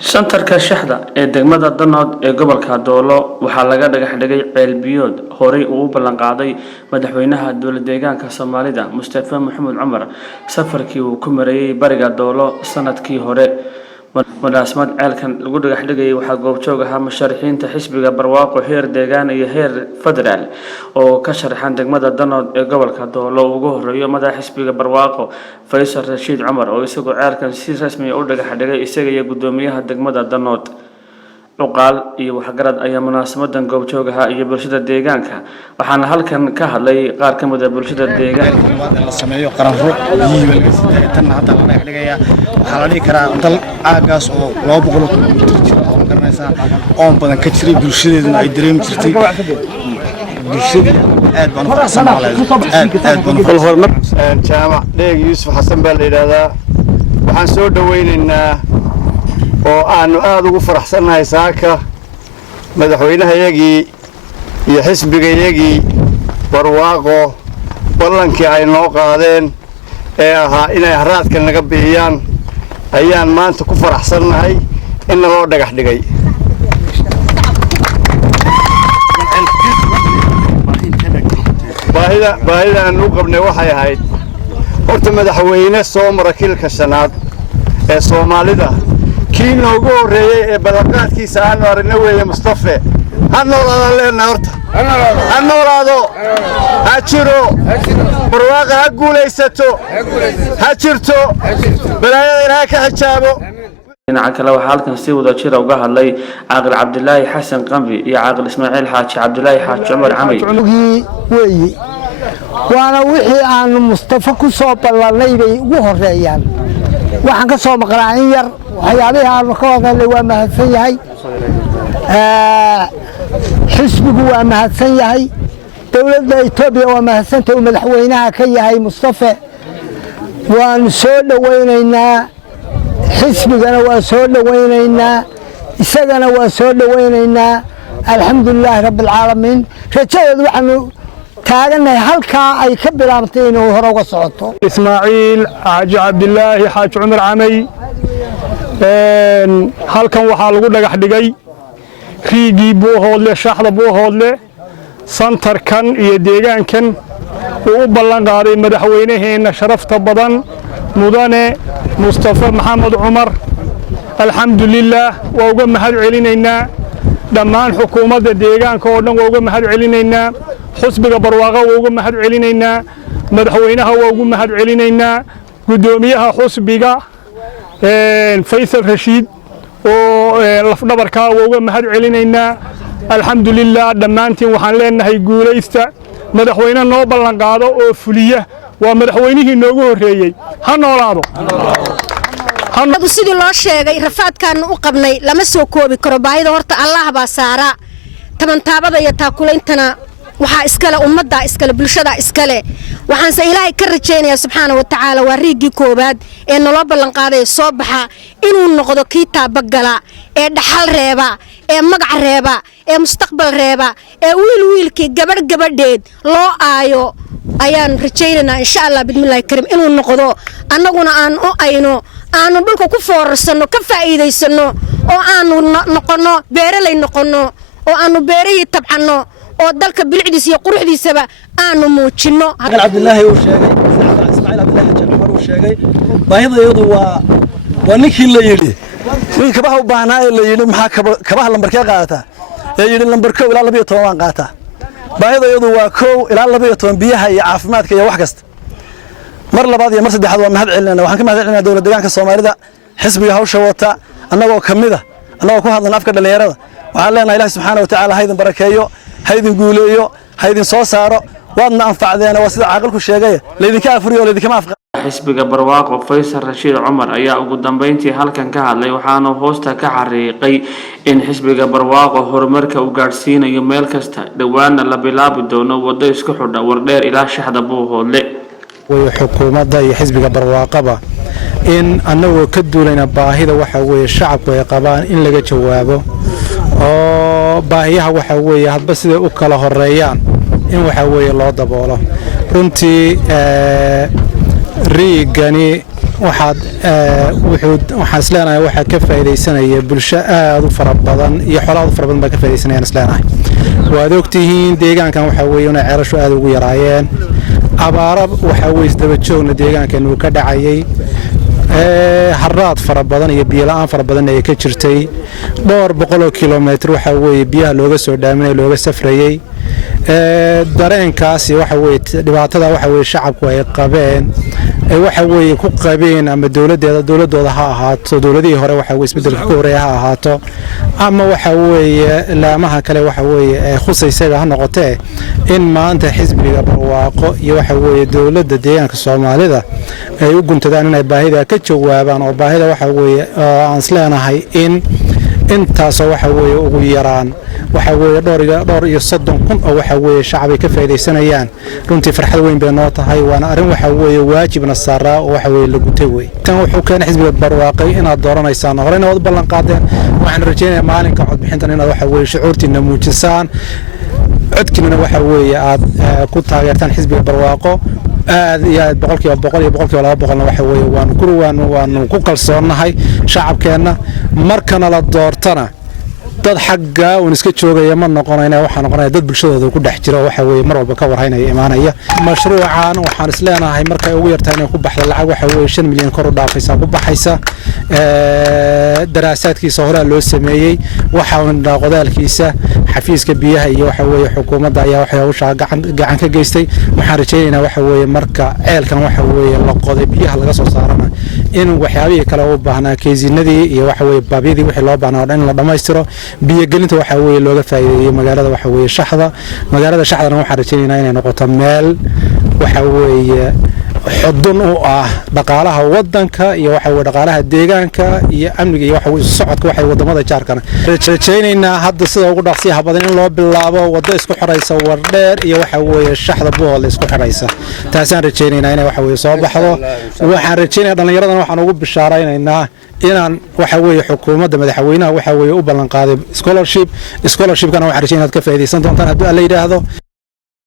Santarka shaxda ee degmada Danood ee gobolka Doolo waxaa laga dhagax dhigay ceel biyood horey uu ballan qaaday madaxweynaha dowladda deegaanka Soomaalida Mustafa Maxamed Cumar safarkii uu ku mareeyay bariga Doolo sanadkii hore munaasabad ceelkan lagu dhagax dhigay waxaa goobjoog ahaa musharaxiinta xisbiga barwaaqo heer deegaan iyo heer federaal oo ka sharaxan degmada Danood ee gobolka Doolo ugu horeeyo madaxa xisbiga barwaaqo Faysal Rashiid Cumar oo isagoo ceelkan si rasmi ah u dhagax dhigay isaga iyo gudoomiyaha degmada Danood uqaal iyo waxgarad ayaa munaasabadan goobjoog ahaa iyo bulshada deegaanka waxaana halkan ka hadlay qaar ka mid ah bulshada deegaanka la sameeyo qaran ruux iyo tan hadda la dhagax dhigaya waxa la dhigi karaa dal aagaas oo 200 kilomitir jira oo garanaysa oo badan ka jiray bulshadeeduna ay dareemi jirtay bulshada aad baan u faraxsanahay aad baan u hormar jaamac dheeg Yuusuf Xasan baa la yiraahdaa waxaan soo dhaweynaynaa oo aanu aad ugu faraxsanahay saaka madaxweynahayagii iyo xisbigayagii barwaaqo ballankii ay noo qaadeen ee ahaa inay haraadka naga bixiyaan ayaan maanta ku faraxsanahay in loo dhagax dhigay baahida aanu qabnay waxay ahayd horta madaxweyne soo mara kilka shanaad ee Soomaalida kii noogu horeeyay ee balaqaadkiisa aanu aragna weeye Mustafa hanolaada leena horta hanolaado ha jiro barwaaqa ha guulaysato ha jirto balaayada ka xijaabo dhinaca kale waxaa halkan si wada jir uga hadlay Caaqil Cabdilaahi Xasan Qambi iyo Caaqil Ismaaciil Xaaji Cabdilaahi Xaaji Cumar Camay weeye waana wixii aan Mustafa ku soo ballanay bay ugu horeeyaan waxaan ka soo maqlaa in yar waxyaabaha aan ka wadnay waa mahadsan yahay xisbigu waa mahadsan yahay dawladda Itoobiya waa mahadsan tahay madaxweynaha ka yahay Mustafa waan soo dhaweynaynaa xisbigana waa soo dhaweynaynaa isagana waa soo dhaweynaynaa alxamdulillah rabbil caalamiin rajada waxaanu taaganahay halka ay ka bilaabtay inuu hore uga socoto Ismaaciil Xaaji Cabdilaahi Xaaji Cumar Camay halkan waxaa lagu dhagax dhigay riigii Buuhoodle shaxda Buuhoodle santarkan iyo deegaankan uu u ballan qaaday madaxweynaheena sharafta badan mudane Mustafa Maxamed Cumar alxamdulillah waa uga mahad celinaynaa dhammaan xukuumadda deegaanka oo dhan waa uga mahad celinaynaa xisbiga barwaaqo waa uga mahad celinaynaa madaxweynaha waa uga mahad celinaynaa gudoomiyaha xisbiga Faysal Rashiid oo lafdhabarka waa uga mahad celinaynaa alxamdulillah dhammaantiin waxaan leenahay guulaysta madaxweyne noo ballan qaado oo fuliya waa madaxweynihii noogu horeeyay ha noolaado sidii loo sheegay rafaadkan u qabnay lama soo koobi karo baahida horta Allah baa saara tabantaabada iyo taakulaintana waxa iskale ummadda iskale bulshada iskale waxaan se Ilaahay ka rajeynayaa subxaanahu wa ta'aala waa riigii koobaad ee nolol ballan qaaday soo baxa inuu noqdo kii taabagala ee dhaxal reeba ee magac reeba ee mustaqbal reeba ee wiilkii gabadheed loo aayo ayaan rajeynaynaa insha Allah bismillaahir kariim inuu noqdo annaguna aan u ayno aanu dhulka ku foorarsano ka faa'iideysano oo aanu noqono beeralay noqono oo aanu beerihii tabcano oo dalka bilcdiisa iyo quruxdiisaba aanu muujino Cabdilaahi uu sheegay Ismaaciil Cabdilaahi Cumar uu sheegay baahidayadu waa ninkii la yiri nin kabaha u baahnaa ee la yiri maxaa kabaha lambarkee qaadata ee yiri lambar 1 ilaa 12 waan qaata baahidayadu waa 1 ilaa 12 biyaha iyo caafimaadka iyo wax kasta mar labaad iyo mar saddexaad waa mahad celinayna waxaan ka mahad celinaa dowladda deegaanka Soomaalida xisbiga hawsha wata annagoo kamida annagoo ku hadlana afka dhalinyarada waxaan leenahay Ilaahay subxaanahu wa ta'aala haydin barakeeyo haydin guuleeyo haydin soo saaro waadna anfacdeena waa sida caaqilku sheegay leedinka afriyo leedinka afqa xisbiga barwaaqo Faysal Rashiid Cumar ayaa ugu dambeyntii halkan ka hadlay waxaana hoosta ka xariiqay in xisbiga barwaaqo horumarka uu gaarsiinayo meel kasta dhawaana la bilaabi doono wado isku xidha wardheer ilaa shaxda Buuhoodle xukuumadda iyo xisbiga barwaaqaba in annagoo ka duulayna baahida waxa weeye shacabku ay qabaan in laga jawaabo oo baahiyaha waxa weeye hadba sida u kala horeeyaan in waxa weeye loo daboolo runtii riigani waxaan isleenahay waxaa ka faa'iidaysanaya bulsho aad u fara badan iyo xoolo aad u fara badan baa ka faa'iidaysanayaan isleenahay waad ogtihiin deegaankan waxaa weeye inay ceelashu aad ugu yaraayeen abaara waxaa weeye isdaba joogna deegaankan uu ka dhacayay harraad fara badan iyo biyo la'aan fara badan ay ka jirtay dhowr boqoloo kilomitir waxaa weeye biyaha looga soo dhaaminay looga safrayey dareenkaasi waxa weeye dhibaatada waxa weeye shacabku ay qabeen waxa weeye ku qabeen ama dowladooda ha ahaato dowladihii hore waxa weeye isbedelka ku horeeya ha ahaato ama waxa weeye laamaha kale waxa weeye khusaysaga ha noqotee in maanta xisbiga barwaaqo iyo waxa weeye dowladda deegaanka Soomaalida ay u guntadaan inay baahida ka jawaabaan oo baahida waxa weeye aan isleenahay in intaas waxa weeye ugu yaraan waxa weeye dhowr iyo 30,000 oo waxa weeye shacab ay ka faa'iideysanayaan runtii farxad weyn bay noo tahay waana arrin waxa weeye waajibna saaraa oo waxa weeye la gutay way tan wuxuu keenay xisbiga barwaaqay inaad dooranaysan horeyna wad ballan qaadeen waxaan rajaynayaa maalinka codbixintan inaad waxa weeye shucuurtiina muujisaan codkiina waxa weeye aad ku taageertaan xisbiga barwaaqo aad iyo aad boqolkiiba 200 waxa weeye waanu ku kalsoonahay shacabkeena markana la doortana dad xagga uu iska joogaya ma noqonayna waxa noqonaya dad bulshadooda ku dhex jira waxa weeye mar walba ka warhaynaya imaanaya mashruucan waxaan isleenahay markay ugu yartahay inay ku baxdo lacag waxa weeye 5 milyan kor u dhaafaysa ku baxaysa daraasaadkiisa hore loo sameeyay waxa uu qodaalkiisa xafiiska biyaha iyo waxa weeye xukuumadda ayaa waxa uu gacan ka geystay waxaan rajaynaynaa waxa weeye marka ceelkan waxa weeye la qoday biyaha laga soo saarana in waxyaabihii kale u baahnaa keesinadii iyo waxa weeye baabiyadii wixii loo baahnaa in la dhameystiro biyo gelinta waxa weeye looga faa'iideeyay magaalada waxa weeye magaalada shaxdana waxaan rajaynaynaa inay noqoto meel waxa weeye xudun u ah dhaqaalaha wadanka iyo waxa weeye dhaqaalaha deegaanka iyo amniga iyo waxa weeye socodka waxa wadamada jaarkana rajaynaynaa hadda sida ugu dhaqsiyaha badan in loo bilaabo wado isku xiraysa wardheer iyo waxa weeye shaxda bool isku xiraysa taasaan rajaynaynaa inay waxa weeye soo baxdo waxaan rajaynayaa dhalinyaradan waxaan ugu bishaaraynaynaa inaan waxa weeye xukuumadda madaxweynaha waxa weeye u ballan qaaday scholarship kana waxaan rajaynayaa ka faa'iideysan doontaan haddii alla yiraahdo